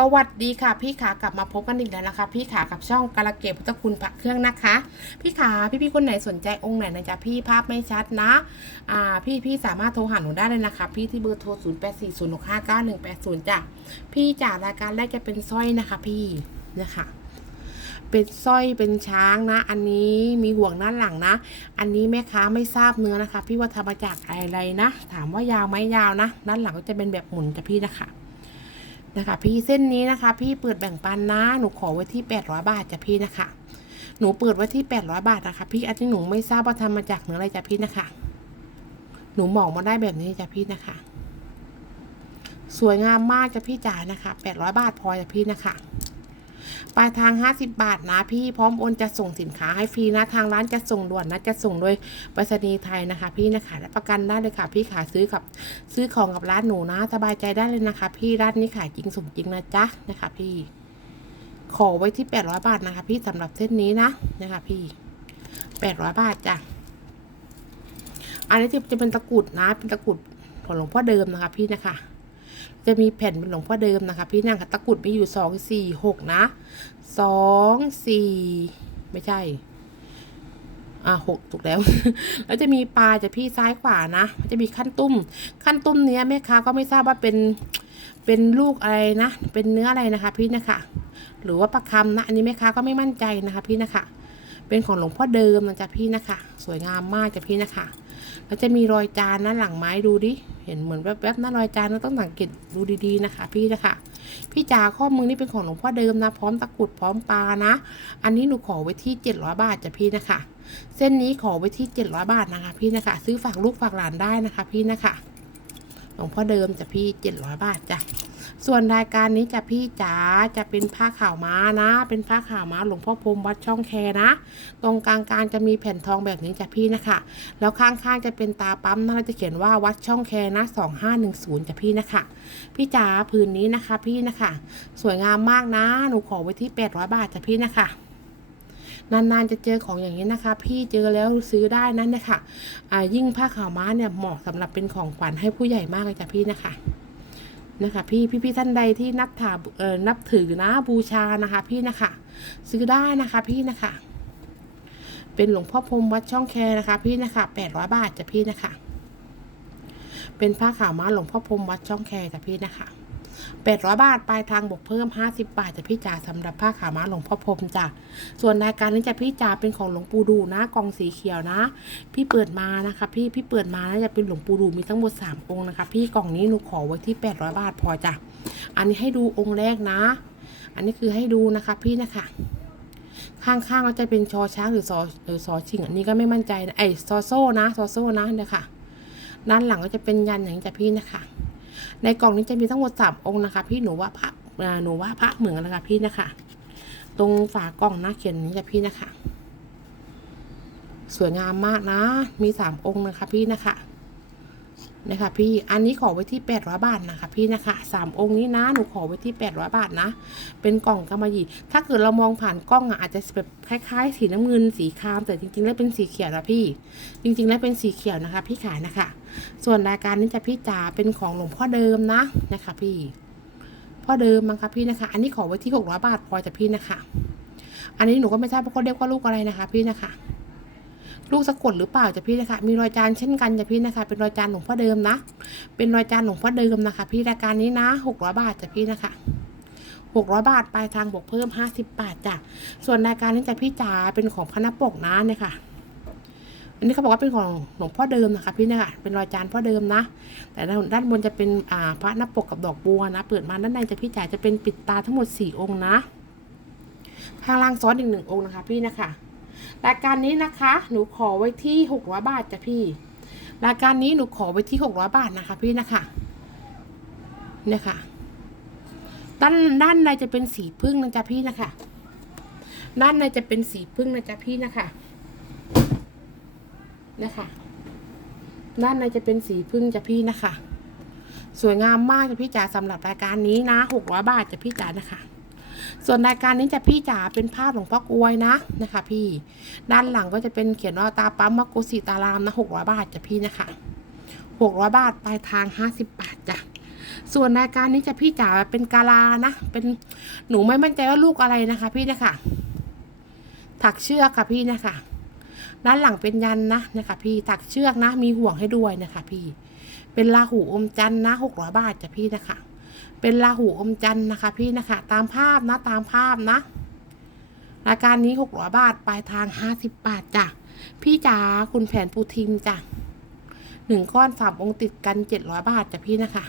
สวัสดีค่ะพี่ขากลับมาพบกันอีกแล้วนะคะ พี่ขากับช่องกาลเกตพุทธคุณพระเครื่องนะคะ พี่ขาพี่พี่ๆคนไหนสนใจองค์ไหนนะจ๊ะพี่ภาพไม่ชัดนะอ่าพี่พี่สามารถโทรหาหนูได้เลยนะคะ พี่ที่เบอร์โทร 0 8 4 0 6 5 9 1 8 0จ้ะพี่จากรายการแรกจะเป็นสร้อยนะคะพี่นะคะเป็นสร้อยเป็นช้างนะ อันนี้มีห่วงด้านหลังนะ อันนี้แม่ค้าไม่ทราบเนื้อนะคะ พี่ว่าทำมาจากอะไรนะ ถามว่ายาวไหมยาวนะด้านหลังก็จะเป็นแบบหมุนจ้ะพี่นะคะ นะคะ พี่เส้นนี้นะคะ พี่เปิดแบ่งปันนะหนูขอไว้ที่ 800 บาทจ้ะพี่นะคะ หนูเปิดไว้ที่ 800 บาทนะคะ พี่อันนี้หนูไม่ทราบว่าทำมาจากเนื้ออะไรจ้ะพี่นะคะ หนูหมองมาได้แบบนี้จ้ะพี่นะคะ สวยงามมากจ้ะพี่จ๋านะคะ 800 บาทพอจ้ะพี่นะคะ ปลายทาง 50 บาทนะพี่พร้อมโอนจะส่งสินค้าให้ฟรีนะทางร้านจะส่งด่วนนะจะส่งโดยไปรษณีย์ไทยนะคะ พี่นะคะและประกันได้เลยค่ะ พี่ขาซื้อกับซื้อของกับร้านหนูนะ สบายใจได้เลยนะคะ พี่ร้านนี้ขายจริงส่งจริงนะจ๊ะนะคะ พี่ ขอไว้ที่ 800 บาทนะคะ พี่สำหรับเส้นนี้นะนะคะ พี่ 800 บาทจ้ะอันนี้จะเป็นตะกรุดนะเป็นตะกรุดของหลวงพ่อเดิมนะคะ พี่นะคะ จะมีแผ่นเป็นหลวงพ่อเดิมนะคะ พี่นังค่ะตะกรุดมีอยู่สองสี่หกนะสองสี่ไม่ใช่ อ่าหกถูกแล้ว แล้วจะมีปลาจะพี่ซ้ายขวานะจะมีขั้นตุ้ม ขั้นตุ้มเนี้ยแม่ค้าก็ไม่ทราบว่าเป็นเป็นลูกอะไรนะ เป็นเนื้ออะไรนะคะ พี่นะคะหรือว่าประคำนะ อันนี้แม่ค้าก็ไม่มั่นใจนะคะ พี่นะคะ เป็นของหลวงพ่อเดิมนะจ๊ะพี่นะคะ สวยงามมากจ้ะพี่นะคะ แล้วจะมีรอยจานนะหลังไม้ดูดิ เห็นเหมือนแวบๆนะรอยจานเราต้องสังเกตดูดีๆนะคะ พี่นะคะ พี่จ๋าข้อมือนี่เป็นของหลวงพ่อเดิมนะ พร้อมตะกรุดพร้อมปลานะ อันนี้หนูขอไว้ที่ 700 บาทจ้ะพี่นะคะ เส้นนี้ขอไว้ที่ 700 บาทนะคะ พี่นะคะ ซื้อฝากลูกฝากหลานได้นะคะ พี่นะคะ หลวงพ่อเดิมจ้ะพี่ 700 บาทจ้ะ ส่วนรายการนี้จะพี่จ๋าจะเป็นผ้าขาวม้านะ เป็นผ้าขาวม้าหลวงพ่อพรมวัดช่องแคนะ ตรงกลางกลางจะมีแผ่นทองแบบนี้จ้ะพี่นะคะ แล้วข้างๆจะเป็นตาปั๊มนะเราจะเขียนว่าวัดช่องแคนะ2510จ้ะพี่นะคะ พี่จ๋าผืนนี้นะคะพี่นะคะ สวยงามมากนะ หนูขอไว้ที่800บาทจ้ะพี่นะคะนานๆจะเจอของอย่างนี้นะคะ พี่เจอแล้วซื้อได้นั่นนะคะอ่ายิ่งผ้าขาวม้าเนี่ยเหมาะสำหรับเป็นของขวัญให้ผู้ใหญ่มากเลยจ้ะพี่นะคะ นะคะพี่พี่พี่ท่านใดที่นับถาเอ่อนับถือนะบูชานะคะพี่นะคะ ซื้อได้นะคะพี่นะคะ เป็นหลวงพ่อพรมวัดช่องแคนะคะพี่นะคะแปดร้อยบาทจ้ะพี่นะคะ เป็นผ้าขาวม้าหลวงพ่อพรมวัดช่องแคจ้ะพี่นะคะ แปดร้อยบาท ปลายทางบวกเพิ่มห้าสิบาทจะพี่จ๋าสำหรับผ้าขาวม้าหลวงพ่อพรมจ้ะ ส่วนรายการนี้จะพี่จ๋าเป็นของหลวงปู่ดูนะกล่องสีเขียวนะ พี่เปิดมานะคะพี่พี่เปิดมานะจะเป็นหลวงปู่ดูมีทั้งหมดสามองค์นะคะ พี่กล่องนี้หนูขอไว้ที่แปดร้อยบาทพอจ้ะ อันนี้ให้ดูองค์แรกนะ อันนี้คือให้ดูนะคะพี่นะคะข้างๆก็จะเป็นชอช้างหรือซอหรือซอชิงอันนี้ก็ไม่มั่นใจนะไอ้ซอโซ่นะซอโซ่นะเนี่ยค่ะ ด้านหลังก็จะเป็นยันอย่างนี้จ้ะพี่นะคะ ในกล่องนี้จะมีทั้งหมดสามองค์นะคะ พี่หนูว่าพระหนูว่าพระเหมือนนะคะพี่นะคะ ตรงฝากล่องนะเขียนอย่างนี้จะพี่นะคะ สวยงามมากนะ มีสามองค์นะคะพี่นะคะ นะคะพี่ อันนี้ขอไว้ที่แปดร้อยบาทนะคะพี่นะคะสามองค์นี้นะ หนูขอไว้ที่แปดร้อยบาทนะ เป็นกล่องกำมะหยี่ ถ้าเกิดเรามองผ่านกล้องอะอาจจะแบบคล้ายๆ สีน้ำเงินสีครามแต่จริงๆ แล้วเป็นสีเขียวนะพี่ จริงๆ แล้วเป็นสีเขียวนะคะ พี่ขายนะคะ ส่วนรายการนี้จะพี่จ๋าเป็นของหลวงพ่อเดิมนะนะคะ พี่พ่อเดิมมั้งคะพี่นะคะ อันนี้ขอไว้ที่หกร้อยบาทพอจะพี่นะคะ อันนี้หนูก็ไม่ทราบว่าเขาเรียกว่าลูกอะไรนะคะ พี่นะคะ ลูกสะกดหรือเปล่าจะพี่นะคะ มีรอยจานเช่นกันจะพี่นะคะ เป็นรอยจานหลวงพ่อเดิมนะ เป็นรอยจานหลวงพ่อเดิมนะคะ พี่รายการนี้นะหกร้อยบาทจะพี่นะคะหกร้อยบาทปลายทางบวกเพิ่มห้าสิบบาทจ้ะ ส่วนรายการนี้จะพี่จ๋าเป็นของพระนปกนะเนี่ยค่ะอันนี้เขาบอกว่าเป็นของหลวงพ่อเดิมนะคะพี่เนี่ยค่ะเป็นรอยจานพ่อเดิมนะ แต่ด้านบนจะเป็นอ่าพระนปกกับดอกบัวนะ เปิดมาด้านในจะพี่จ๋าจะเป็นปิดตาทั้งหมดสี่องค์นะ ข้างล่างซ้อนอีกหนึ่งองค์นะคะพี่นะคะ รายการนี้นะคะ หนูขอไว้ที่หกร้อยบาทจ้ะพี่ รายการนี้หนูขอไว้ที่หกร้อยบาทนะคะพี่นะคะเนี่ยค่ะ ด้านด้านในจะเป็นสีพึ่งนะจ๊ะพี่นะคะ ด้านในจะเป็นสีพึ่งนะจ๊ะพี่นะคะนะคะด้านในจะเป็นสีพึ่งจ้ะพี่นะคะ สวยงามมากจ้ะพี่จ๋าสำหรับรายการนี้นะหกร้อยบาทจ้ะพี่จ๋านะคะ ส่วนรายการนี้จะพี่จ๋าเป็นภาพหลวงพ่อกลวยนะนะคะ พี่ด้านหลังก็จะเป็นเขียนว่าตาปั๊มมักกุสิตารามนะหกร้อยบาทจ้ะพี่นะคะหกร้อยบาทปลายทางห้าสิบบาทจ้ะส่วนรายการนี้จะพี่จ๋าเป็นกาลานะ เป็นหนูไม่มั่นใจว่าลูกอะไรนะคะ พี่นะคะถักเชือกค่ะพี่นะคะด้านหลังเป็นยันนะนะคะ พี่ถักเชือกนะ มีห่วงให้ด้วยนะคะ พี่ เป็นลาหูอมจันนะหกร้อยบาทจ้ะพี่นะคะ เป็นลาหูอมจันทร์นะคะ พี่นะคะ ตามภาพนะตามภาพนะรายการนี้หกร้อยบาท ปลายทางห้าสิบบาทจ้ะ พี่จ๋าคุณแผนปูทิมจ้ะหนึ่งก้อนสามองค์ติดกันเจ็ดร้อยบาทจ้ะพี่นะคะ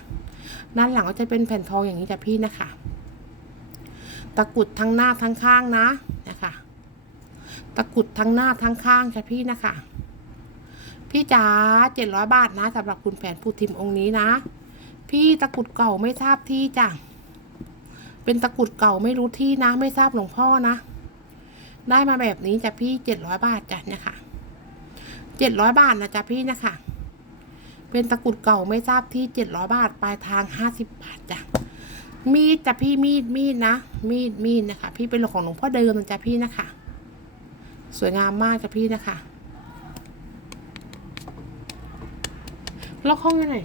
ด้านหลังก็จะเป็นแผ่นทองอย่างนี้จ้ะพี่นะคะ ตะกุดทั้งหน้าทั้งข้างนะนะคะ ตะกุดทั้งหน้าทั้งข้างจ้ะพี่นะคะ พี่จ๋าเจ็ดร้อยบาทนะสำหรับคุณแผนปูทิมองค์นี้นะ พี่ตะกรุดเก่าไม่ทราบที่จ้ะ เป็นตะกรุดเก่าไม่รู้ที่นะ ไม่ทราบหลวงพ่อนะ ได้มาแบบนี้จ้ะพี่เจ็ดร้อยบาทจ้ะเนี่ยค่ะเจ็ดร้อยบาทนะจ๊ะพี่นะคะเป็นตะกรุดเก่าไม่ทราบที่เจ็ดร้อยบาทปลายทางห้าสิบบาทจ้ะมีดจ้ะพี่มีดมีดนะ มีดมีดนะคะ พี่เป็นของหลวงพ่อเดิมนะจ๊ะพี่นะคะ สวยงามมากจ้ะพี่นะคะล็อกห้องยังไง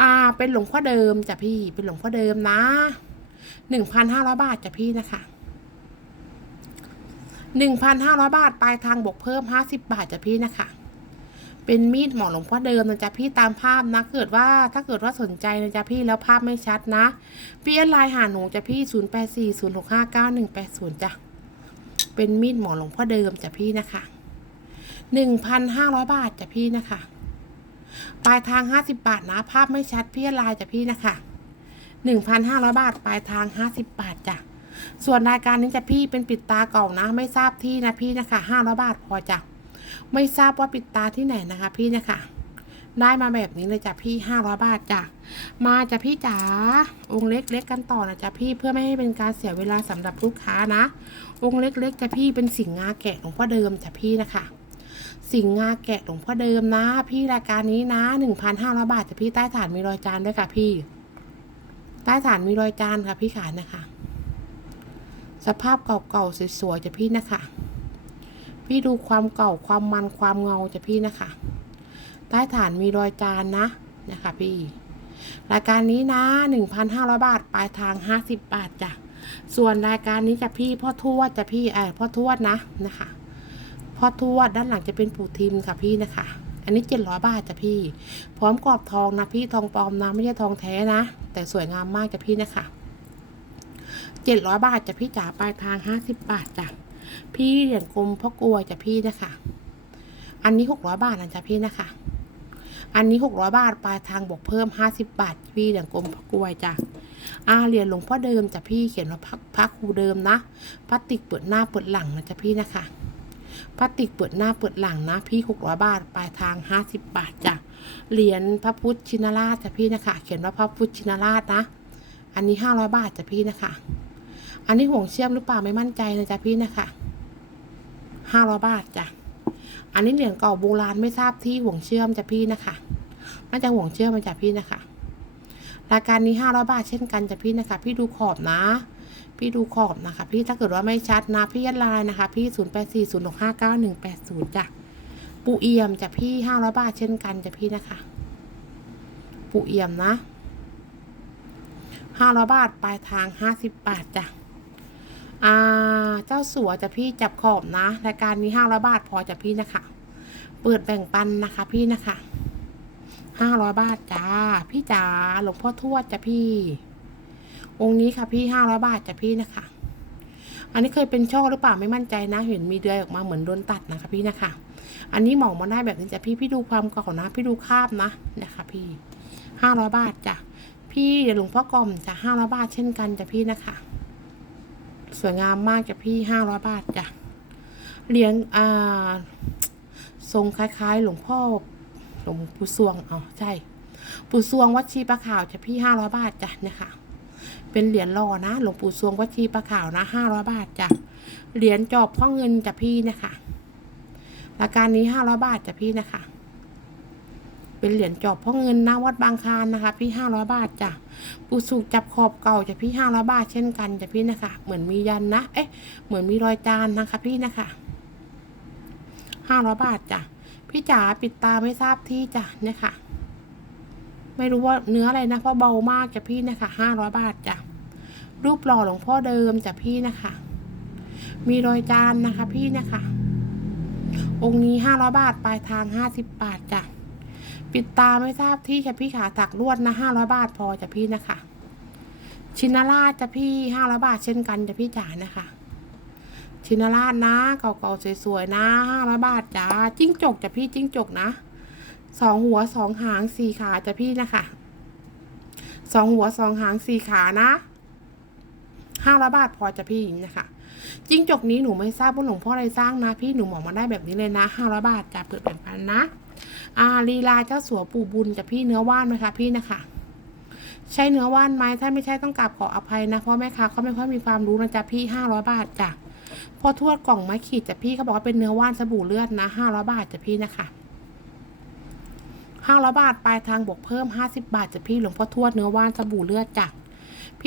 อ่า เป็นหลวงพ่อเดิมจ้ะพี่ เป็นหลวงพ่อเดิมนะหนึ่งพันห้าร้อยบาทจ้ะพี่นะคะหนึ่งพันห้าร้อยบาทปลายทางบวกเพิ่มห้าสิบบาทจ้ะพี่นะคะ เป็นมีดหมอหลวงพ่อเดิมนะจ๊ะพี่ตามภาพนะ เกิดว่าถ้าเกิดว่าสนใจนะจ๊ะพี่แล้วภาพไม่ชัดนะพี่แอดไลน์หาหนูจ้ะพี่ศูนย์แปดสี่ศูนย์หกห้าเก้าหนึ่งแปดศูนย์จ้ะเป็นมีดหมอหลวงพ่อเดิมจ้ะพี่นะคะหนึ่งพันห้าร้อยบาทจ้ะพี่นะคะ ปลายทางห้าสิบบาทนะ ภาพไม่ชัดพี่ลน์จ้ะพี่นะคะหนึ่งพันห้าร้อยบาท ปลายทางห้าสิบบาทจ้ะ ส่วนรายการนี้จะพี่เป็นปิดตาเก่านะ ไม่ทราบที่นะพี่นะคะห้าร้อยบาทพอจ้ะ ไม่ทราบว่าปิดตาที่ไหนนะคะ พี่นะคะ ได้มาแบบนี้เลยจ้ะพี่ห้าร้อยบาทจ้ะ มาจ้ะพี่จ๋า องค์เล็กๆกันต่อนะจ๊ะพี่เพื่อไม่ให้เป็นการเสียเวลาสำหรับลูกค้านะ องค์เล็กๆจ้ะพี่เป็นสิงงาแกะหลวงพ่อเดิมจ้ะพี่นะคะ สิงงาแกะหลวงพ่อเดิมนะ พี่รายการนี้นะหนึ่งพันห้าร้อยบาทจะพี่ใต้ฐานมีรอยจานด้วยค่ะพี่ ใต้ฐานมีรอยจานค่ะพี่ขานะคะ สภาพเก่าๆสวยๆจะพี่นะคะ พี่ดูความเก่าความมันความเงาจะพี่นะคะ ใต้ฐานมีรอยจานนะนะคะพี่รายการนี้นะหนึ่งพันห้าร้อยบาทปลายทางห้าสิบบาทจ้ะส่วนรายการนี้จะพี่พ่อทวดจะพี่เออพ่อทวดนะนะคะ พ่อทวดด้านหลังจะเป็นปู่ทิมค่ะพี่นะคะ อันนี้เจ็ดร้อยบาทจ้ะพี่ พร้อมกรอบทองนะพี่ทองปลอมนะไม่ใช่ทองแท้นะ แต่สวยงามมากจ้ะพี่นะคะเจ็ดร้อยบาทจ้ะพี่จ๋าปลายทางห้าสิบบาทจ้ะพี่เหรียญกลมพ่อกลวยจ้ะพี่นะคะ อันนี้หกร้อยบาทนะจ๊ะพี่นะคะ อันนี้หกร้อยบาทปลายทางบวกเพิ่มห้าสิบบาท พี่เหรียญกลมพ่อกลวยจ้ะอาเหรียญหลวงพ่อเดิมจ้ะพี่เขียนว่าพระครูเดิมนะพลาสติกเปิดหน้าเปิดหลังนะจ๊ะพี่นะคะ พลาสติกเปิดหน้าเปิดหลังนะพี่หกร้อยบาท ปลายทางห้าสิบบาทจ้ะ เหรียญพระพุทธชินราชจ้ะพี่นะคะ เขียนว่าพระพุทธชินราชนะ อันนี้ห้าร้อยบาทจ้ะพี่นะคะ อันนี้ห่วงเชื่อมหรือเปล่าไม่มั่นใจนะจ๊ะพี่นะคะห้าร้อยบาทจ้ะ อันนี้เหรียญเก่าโบราณไม่ทราบที่ห่วงเชื่อมจ้ะพี่นะคะ น่าจะห่วงเชื่อมมาจากพี่นะคะ รายการนี้ห้าร้อยบาทเช่นกันจ้ะพี่นะคะ พี่ดูขอบนะ พี่ดูขอบนะคะ พี่ถ้าเกิดว่าไม่ชัดนะพี่ยัดไลน์นะคะ พี่ศูนย์แปดสี่ศูนย์หกห้าเก้าหนึ่งแปดศูนย์จ้ะปูเอี่ยมจ้ะพี่ห้าร้อยบาทเช่นกันจ้ะพี่นะคะ ปูเอี่ยมนะห้าร้อยบาทปลายทางห้าสิบบาทจ้ะอ่าเจ้าสัวจะพี่จับขอบนะรายการนี้ห้าร้อยบาทพอจะพี่นะคะ เปิดแบ่งปันนะคะ พี่นะคะห้าร้อยบาทจ้า พี่จ๋าหลวงพ่อทวดจ้ะพี่ องค์นี้ค่ะพี่ห้าร้อยบาทจ้ะพี่นะคะ อันนี้เคยเป็นช่อหรือเปล่าไม่มั่นใจนะ เห็นมีเดือยออกมาเหมือนโดนตัดนะคะพี่นะคะ อันนี้หมองมาได้แบบนี้จ้ะพี่พี่ดูความเก่านะ พี่ดูคาบนะนะคะ พี่ห้าร้อยบาทจ้ะพี่เดี๋ยวหลวงพ่อกลมจ้ะห้าร้อยบาทเช่นกันจ้ะพี่นะคะ สวยงามมากจ้ะพี่ห้าร้อยบาทจ้ะเหรียญอ่าทรงคล้ายๆ หลวงพ่อหลวงปู่สวงอ๋อใช่ปู่สวงวัดชีประขาวจ้ะพี่ห้าร้อยบาทจ้ะเนี่ยค่ะ เป็นเหรียญรอนะ หลวงปู่สวงวัชีปะขาวนะห้าร้อยบาทจ้ะ เหรียญจอบพ่อเงินจ้ะพี่นะคะรายการนี้ห้าร้อยบาทจ้ะพี่นะคะ เป็นเหรียญจอบพ่อเงินนะวัดบางคานนะคะ พี่ห้าร้อยบาทจ้ะ ปูสุกจับขอบเก่าจ้ะพี่ห้าร้อยบาทเช่นกันจ้ะพี่นะคะ เหมือนมียันนะ เอ๊ะ เหมือนมีรอยจานนะคะพี่นะคะห้าร้อยบาทจ้ะ พี่จ๋าปิดตาไม่ทราบที่จ้ะเนี่ยค่ะไม่รู้ว่าเนื้ออะไรนะเพราะเบามากจ้ะพี่นะคะห้าร้อยบาทจ้ะ รูปหล่อหลวงพ่อเดิมจ้ะพี่นะคะ มีรอยจานนะคะ พี่นะคะ องค์นี้ห้าร้อยบาทปลายทางห้าสิบบาทจ้ะปิดตาไม่ทราบที่จะพี่ขาถักลวดนะห้าร้อยบาทพอจะพี่นะคะ ชินาราชจะพี่ห้าร้อยบาทเช่นกันจะพี่จ๋านะคะ ชินาราชนะเก่าๆสวยๆนะห้าร้อยบาทจ้าจิ้งจกจะพี่จิ้งจกนะสองหัวสองหางสี่ขาจะพี่นะคะสองหัวสองหางสี่ขานะ ห้าร้อยบาทพอจะพี่นะคะจิ้งจกนี้หนูไม่ทราบว่าหลวงพ่ออะไรสร้างนะ พี่หนูหมอกมาได้แบบนี้เลยนะห้าร้อยบาทจะเปิดแบ่งปันนะอาลีลาเจ้าสัวปู่บุญจะพี่เนื้อว่านไหมคะพี่นะคะใช่เนื้อว่านไหมถ้าไม่ใช่ต้องกราบขออภัยนะเพราะแม่ค้าเขาไม่ค่อยมีความรู้นะจ๊ะพี่ห้าร้อยบาทจ้ะพอทวดกล่องไม้ขีดจ้ะพี่เขาบอกว่าเป็นเนื้อว่านสบู่เลือดนะห้าร้อยบาทจ้ะพี่นะคะห้าร้อยบาทปลายทางบวกเพิ่มห้าสิบบาทจ้ะพี่หลวงพ่อทวดเนื้อว่านสบู่เลือดจ้ะ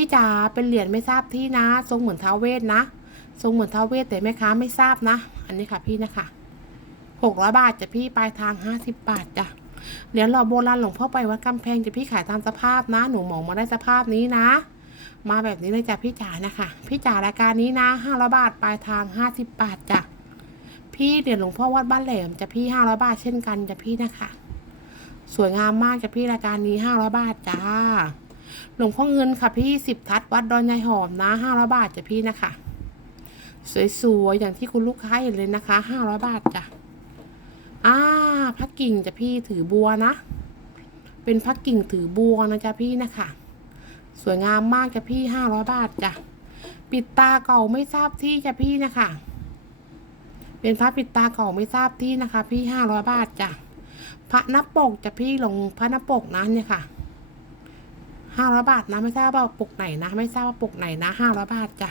พี่จ๋าเป็นเหรียญไม่ทราบที่นะ ทรงเหมือนท้าวเวทนะ ทรงเหมือนท้าวเวทแต่แม่ค้าไม่ทราบนะ อันนี้ค่ะพี่นะคะหกร้อยบาทจะพี่ปลายทางห้าสิบบาทจ้ะเหรียญหล่อโบราณหลวงพ่อไปวัดกำแพงจะพี่ขายตามสภาพนะ หนูหมองมาได้สภาพนี้นะ มาแบบนี้เลยจ้ะพี่จ๋านะคะ พี่จ๋ารายการนี้นะห้าร้อยบาทปลายทางห้าสิบบาทจ้ะพี่เหรียญหลวงพ่อวัดบ้านแหลมจะพี่ห้าร้อยบาทเช่นกันจะพี่นะคะ สวยงามมากจะพี่รายการนี้ห้าร้อยบาทจ้า หลวงพ่อเงินค่ะพี่สิบทัดวัดดอนยายหอมนะห้าร้อยบาทจ้ะพี่นะคะ สวยๆอย่างที่คุณลูกค้าเห็นเลยนะคะห้าร้อยบาทจ้ะอ่าพักกิ่งจะพี่ถือบัวนะ เป็นพักกิ่งถือบัวนะจ๊ะพี่นะคะ สวยงามมากจ้ะพี่ห้าร้อยบาทจ้ะปิดตาเก่าไม่ทราบที่จ้ะพี่นะคะ เป็นพระปิดตาเก่าไม่ทราบที่นะคะ พี่ห้าร้อยบาทจ้ะพระนับปกจ้ะพี่ลงพระนับปกนะเนี่ยค่ะ ห้าร้อยบาทนะไม่ทราบว่าปกไหนนะไม่ทราบว่าปกไหนนะห้าร้อยบาทจ้ะ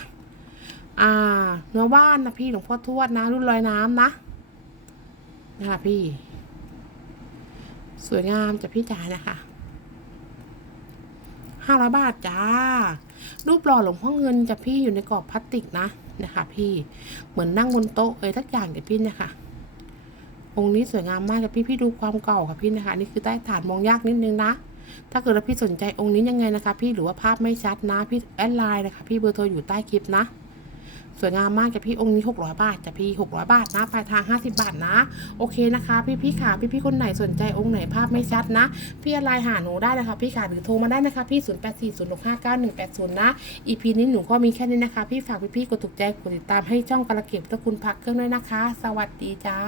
อ่า เนื้อว่านนะพี่หลวงพ่อทวดนะ รุ่นลอยน้ำนะนะคะพี่ สวยงามจะพี่จ๋านะคะห้าร้อยบาทจ้า รูปหล่อหลวงพ่อเงินจะพี่อยู่ในกรอบพลาสติกนะนะคะพี่เหมือนนั่งบนโต๊ะเอ้ยทักอย่างจะพี่นะคะองค์นี้สวยงามมากกับพี่พี่ดูความเก่าค่ะพี่นะคะนี่คือใต้ฐานมองยากนิดนึงนะ ถ้าเกิดว่าพี่สนใจองค์นี้ยังไงนะคะ พี่หรือว่าภาพไม่ชัดนะ พี่แอดไลน์นะคะพี่เบอร์โทรอยู่ใต้คลิปนะสวยงามมากจ้ะพี่องค์นี้หกร้อยบาทจ้ะพี่หกร้อยบาทนะปลายทางห้าสิบาทนะ โอเคนะคะ พี่พี่ขาพี่พี่คนไหนสนใจองค์ไหนภาพไม่ชัดนะ พี่ไลน์หาหนูได้นะคะ พี่ขาหรือโทรมาได้นะคะ พี่ศูนย์แปดสี่ศูนย์หกห้าเก้าหนึ่งแปดศูนย์นะอีพีนี้หนูก็มีแค่นี้นะคะ พี่ฝากพี่พี่กดถูกใจกดติดตามให้ช่องกระเก็บตะคุณพักเครื่องด้วยนะคะ สวัสดีจ้า